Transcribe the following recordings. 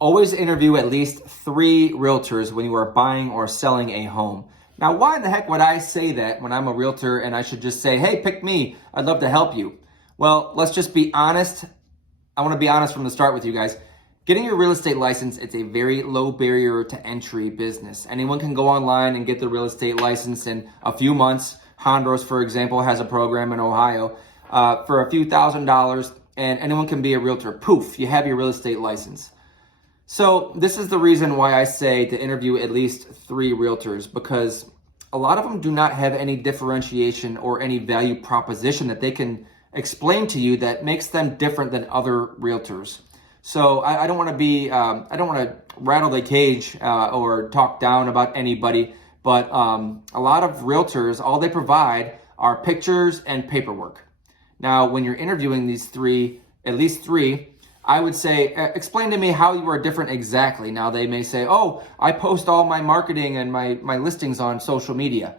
Always interview at least 3 realtors when you are buying or selling a home. Now, why in the heck would I say that when I'm a realtor and I should just say, hey, pick me, I'd love to help you? Well, let's just be honest. I want to be honest from the start with you guys. Getting your real estate license, it's a very low barrier to entry business. Anyone can go online and get the real estate license in a few months. Hondros, for example, has a program in Ohio for a few $1,000s, and anyone can be a realtor. Poof, you have your real estate license. So this is the reason why I say to interview at least 3 realtors, because a lot of them do not have any differentiation or any value proposition that they can explain to you that makes them different than other realtors. So I don't want to be, I don't want to rattle the cage or talk down about anybody, but a lot of realtors, all they provide are pictures and paperwork. Now, when you're interviewing these 3, at least 3, I would say, explain to me how you are different exactly. Now, they may say, oh, I post all my marketing and my listings on social media.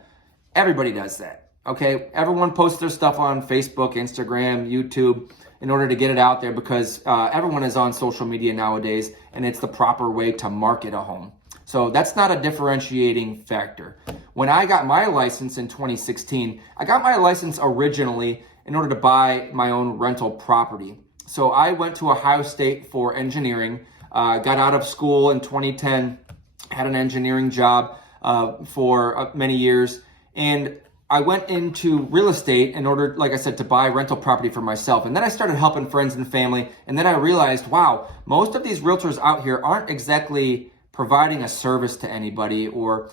Everybody does that, okay? Everyone posts their stuff on Facebook, Instagram, YouTube in order to get it out there because everyone is on social media nowadays, and it's the proper way to market a home. So that's not a differentiating factor. When I got my license in 2016, I got my license originally in order to buy my own rental property. So I went to Ohio State for engineering, got out of school in 2010, had an engineering job for many years, and I went into real estate in order, like I said, to buy rental property for myself. And then I started helping friends and family, and then I realized, wow, most of these realtors out here aren't exactly providing a service to anybody or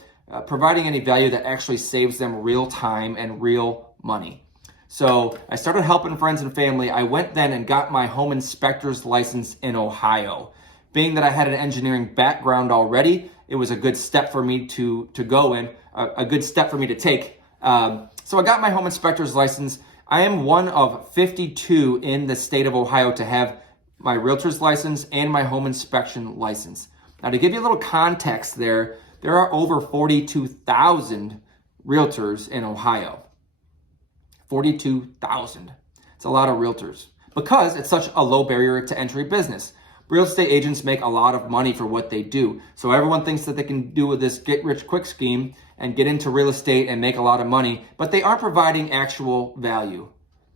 providing any value that actually saves them real time and real money. So I started helping friends and family. I went then and got my home inspector's license in Ohio. Being that I had an engineering background already, it was a good step for me to go in, a good step for me to take. So I got my home inspector's license. I am one of 52 in the state of Ohio to have my realtor's license and my home inspection license. Now, to give you a little context there are over 42,000 realtors in Ohio. 42,000. It's a lot of realtors because it's such a low barrier to entry business. Real estate agents make a lot of money for what they do. So everyone thinks that they can do this get rich quick scheme and get into real estate and make a lot of money, but they aren't providing actual value.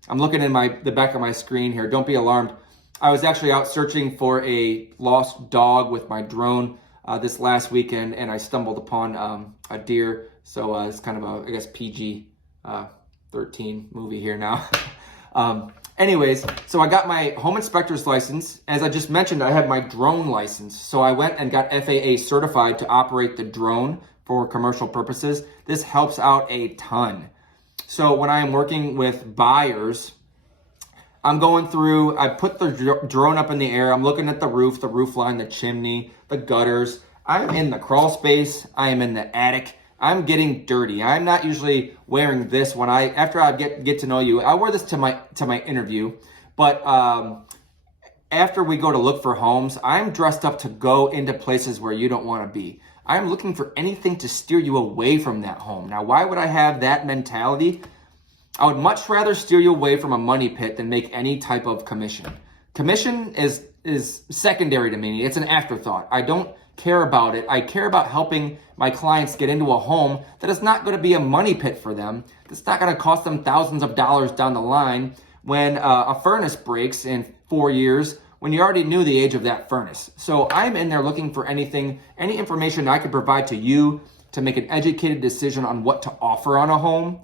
I'm looking in the back of my screen here. Don't be alarmed. I was actually out searching for a lost dog with my drone this last weekend, and I stumbled upon a deer. So it's kind of a, I guess, PG 13 movie here now. Anyways, so I got my home inspector's license. As I just mentioned, I have my drone license. So I went and got FAA certified to operate the drone for commercial purposes. This helps out a ton. So when I am working with buyers, I'm going through, I put the drone up in the air. I'm looking at the roof line, the chimney, the gutters. I'm in the crawl space. I am in the attic. I'm getting dirty. I'm not usually wearing this when after I get to know you. I wear this to my interview, but after we go to look for homes, I'm dressed up to go into places where you don't want to be. I'm looking for anything to steer you away from that home. Now, why would I have that mentality? I would much rather steer you away from a money pit than make any type of commission. Commission is secondary to me. It's an afterthought. I don't care about it. I care about helping my clients get into a home that is not going to be a money pit for them. It's not going to cost them thousands of dollars down the line when a furnace breaks in 4 years when you already knew the age of that furnace. So I'm in there looking for any information I could provide to you to make an educated decision on what to offer on a home,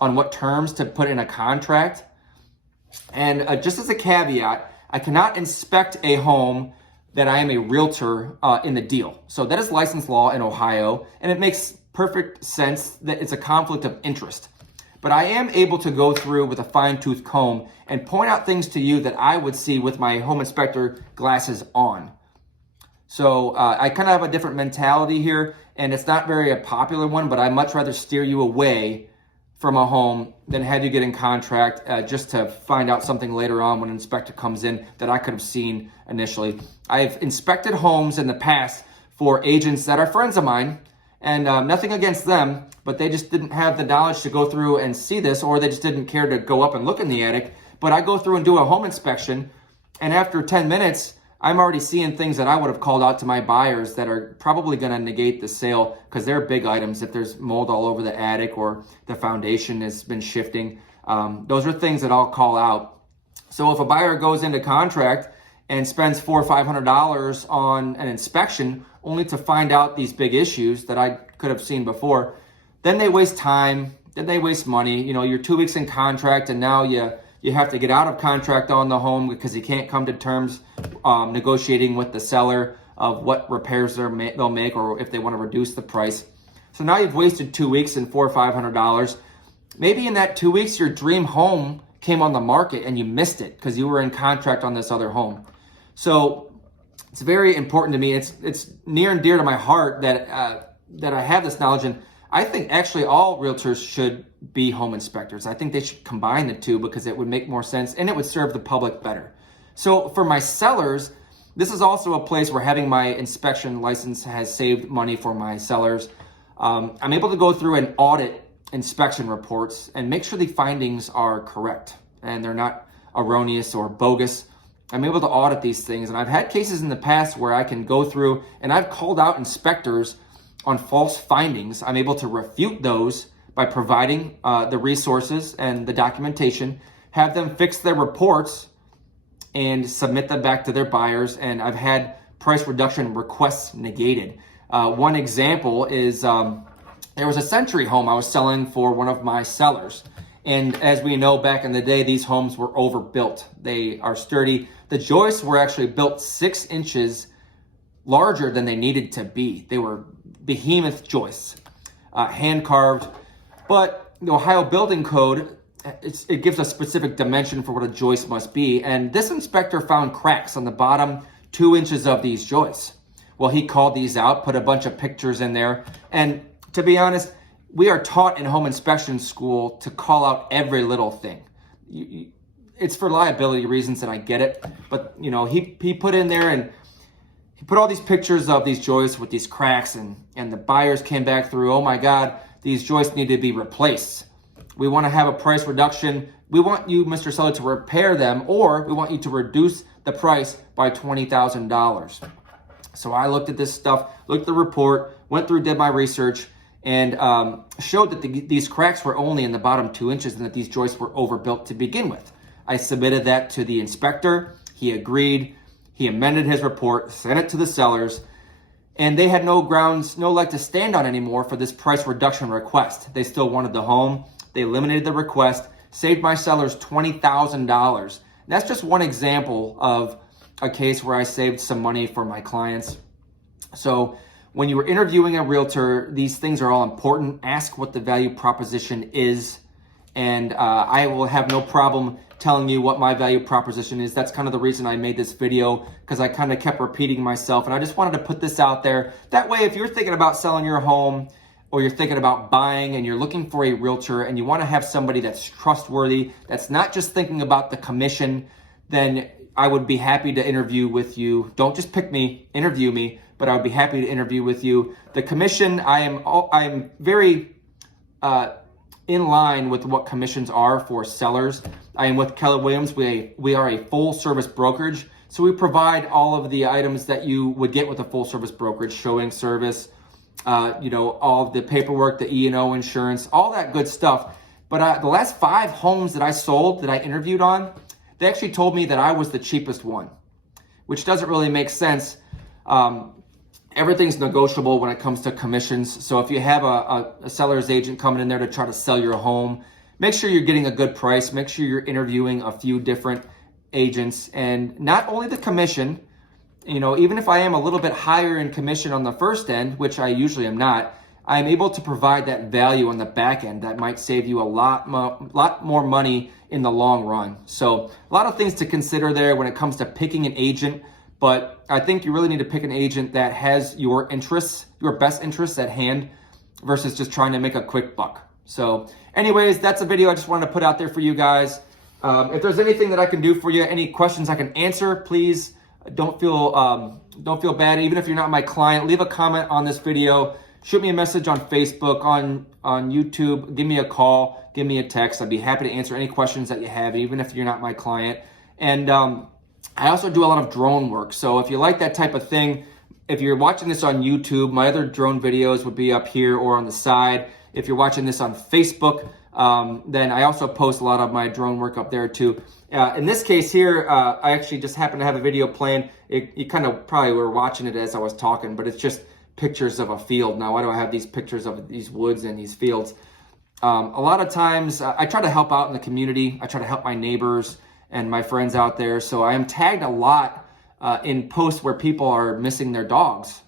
on what terms to put in a contract. And just as a caveat, I cannot inspect a home that I am a realtor in the deal. So that is licensed law in Ohio, and it makes perfect sense that it's a conflict of interest. But I am able to go through with a fine-tooth comb and point out things to you that I would see with my home inspector glasses on. So I kind of have a different mentality here, and it's not very a popular one, but I'd much rather steer you away from a home than have you get in contract just to find out something later on when an inspector comes in that I could have seen initially. I've inspected homes in the past for agents that are friends of mine, and nothing against them, but they just didn't have the knowledge to go through and see this, or they just didn't care to go up and look in the attic. But I go through and do a home inspection, and after 10 minutes, I'm already seeing things that I would have called out to my buyers that are probably going to negate the sale because they're big items. If there's mold all over the attic or the foundation has been shifting, those are things that I'll call out. So if a buyer goes into contract and spends $400 or $500 on an inspection only to find out these big issues that I could have seen before, then they waste time, then they waste money. You know, you're 2 weeks in contract and now you have to get out of contract on the home because you can't come to terms negotiating with the seller of what repairs they'll make or if they want to reduce the price. So now you've wasted 2 weeks and $400 or $500. Maybe in that 2 weeks, your dream home came on the market and you missed it because you were in contract on this other home. So it's very important to me. It's near and dear to my heart that I have this knowledge. And I think actually all realtors should be home inspectors. I think they should combine the two because it would make more sense and it would serve the public better. So for my sellers, this is also a place where having my inspection license has saved money for my sellers. I'm able to go through and audit inspection reports and make sure the findings are correct and they're not erroneous or bogus. I'm able to audit these things. And I've had cases in the past where I can go through and I've called out inspectors on false findings. I'm able to refute those by providing the resources and the documentation, have them fix their reports and submit them back to their buyers. And I've had price reduction requests negated. One example is there was a Century home I was selling for one of my sellers. And as we know, back in the day, these homes were overbuilt. They are sturdy. The joists were actually built 6 inches larger than they needed to be. They were behemoth joists, hand carved. But the Ohio Building Code, it gives a specific dimension for what a joist must be. And this inspector found cracks on the bottom 2 inches of these joists. Well, he called these out, put a bunch of pictures in there. And to be honest, we are taught in home inspection school to call out every little thing. It's for liability reasons, and I get it. But, you know, he put in there and he put all these pictures of these joists with these cracks, and the buyers came back through, oh my God, these joists need to be replaced. We want to have a price reduction. We want you, Mr. Seller, to repair them, or we want you to reduce the price by $20,000. So I looked at this stuff, looked at the report, went through, did my research, and showed that these cracks were only in the bottom 2 inches and that these joists were overbuilt to begin with. I submitted that to the inspector. He agreed. He amended his report, sent it to the sellers, and they had no grounds, no leg to stand on anymore for this price reduction request. They still wanted the home. They eliminated the request, saved my sellers $20,000. That's just one example of a case where I saved some money for my clients. So when you are interviewing a realtor, these things are all important. Ask what the value proposition is, and I will have no problem telling you what my value proposition is. That's kind of the reason I made this video, because I kind of kept repeating myself, and I just wanted to put this out there. That way, if you're thinking about selling your home or you're thinking about buying and you're looking for a realtor and you want to have somebody that's trustworthy, that's not just thinking about the commission, then I would be happy to interview with you. Don't just pick me, interview me, but I would be happy to interview with you. The commission, I am very in line with what commissions are for sellers. I am with Keller Williams. We are a full service brokerage. So we provide all of the items that you would get with a full service brokerage, showing service, all of the paperwork, the E&O insurance, all that good stuff. But the last 5 homes that I sold that I interviewed on, they actually told me that I was the cheapest one, which doesn't really make sense. Everything's negotiable when it comes to commissions. So if you have a seller's agent coming in there to try to sell your home, make sure you're getting a good price. Make sure you're interviewing a few different agents, and not only the commission, even if I am a little bit higher in commission on the first end, which I usually am not, I'm able to provide that value on the back end that might save you a lot more money in the long run. So a lot of things to consider there when it comes to picking an agent. But I think you really need to pick an agent that has your interests, your best interests at hand, versus just trying to make a quick buck. So anyways, that's a video I just wanted to put out there for you guys. If there's anything that I can do for you, any questions I can answer, please don't feel bad. Even if you're not my client, leave a comment on this video. Shoot me a message on Facebook, on YouTube. Give me a call. Give me a text. I'd be happy to answer any questions that you have, even if you're not my client. And I also do a lot of drone work. So if you like that type of thing, if you're watching this on YouTube, my other drone videos would be up here or on the side. If you're watching this on Facebook, then I also post a lot of my drone work up there too. In this case here, I actually just happened to have a video planned. You kind of probably were watching it as I was talking, but it's just pictures of a field. Now, why do I have these pictures of these woods and these fields? A lot of times I try to help out in the community. I try to help my neighbors and my friends out there. So I am tagged a lot in posts where people are missing their dogs.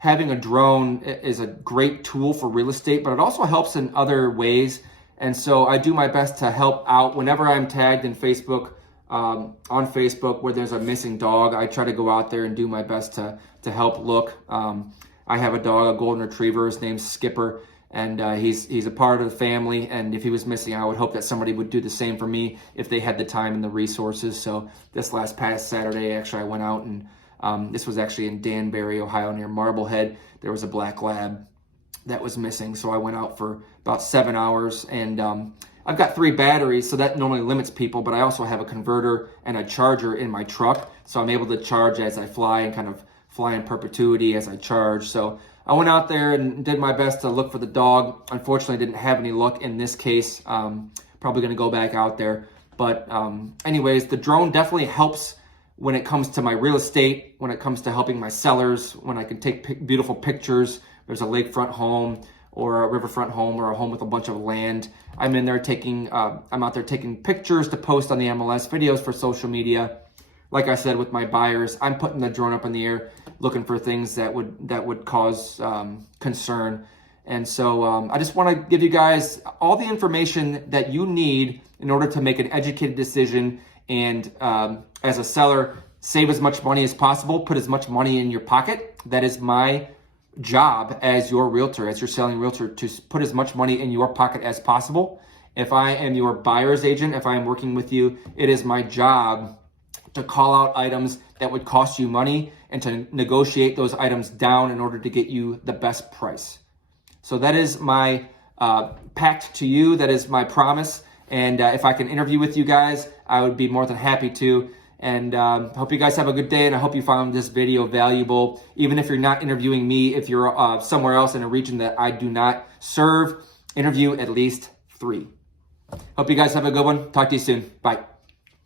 Having a drone is a great tool for real estate, but it also helps in other ways. And so I do my best to help out whenever I'm tagged in Facebook, on Facebook, where there's a missing dog. I try to go out there and do my best to help look. I have a dog, a golden retriever. His name's Skipper, and he's a part of the family. And if he was missing, I would hope that somebody would do the same for me if they had the time and the resources. So this past Saturday, actually, I went out and this was actually in Danbury, Ohio, near Marblehead. There was a black lab that was missing. So I went out for about 7 hours, and I've got 3 batteries, so that normally limits people, but I also have a converter and a charger in my truck. So I'm able to charge as I fly and kind of fly in perpetuity as I charge. So I went out there and did my best to look for the dog. Unfortunately, didn't have any luck in this case. Probably going to go back out there. But anyways, the drone definitely helps when it comes to my real estate, when it comes to helping my sellers, when I can take beautiful pictures. There's a lakefront home or a riverfront home or a home with a bunch of land. I'm in there I'm out there taking pictures to post on the MLS, videos for social media. Like I said, with my buyers, I'm putting the drone up in the air, looking for things that would cause concern. And so I just want to give you guys all the information that you need in order to make an educated decision and as a seller, save as much money as possible, put as much money in your pocket. That is my job as your realtor, as your selling realtor, to put as much money in your pocket as possible. If I am your buyer's agent, if I am working with you, it is my job to call out items that would cost you money and to negotiate those items down in order to get you the best price. So that is my pact to you. That is my promise. And if I can interview with you guys, I would be more than happy to. And hope you guys have a good day, and I hope you found this video valuable. Even if you're not interviewing me, if you're somewhere else in a region that I do not serve, interview at least 3. Hope you guys have a good one. Talk to you soon. Bye.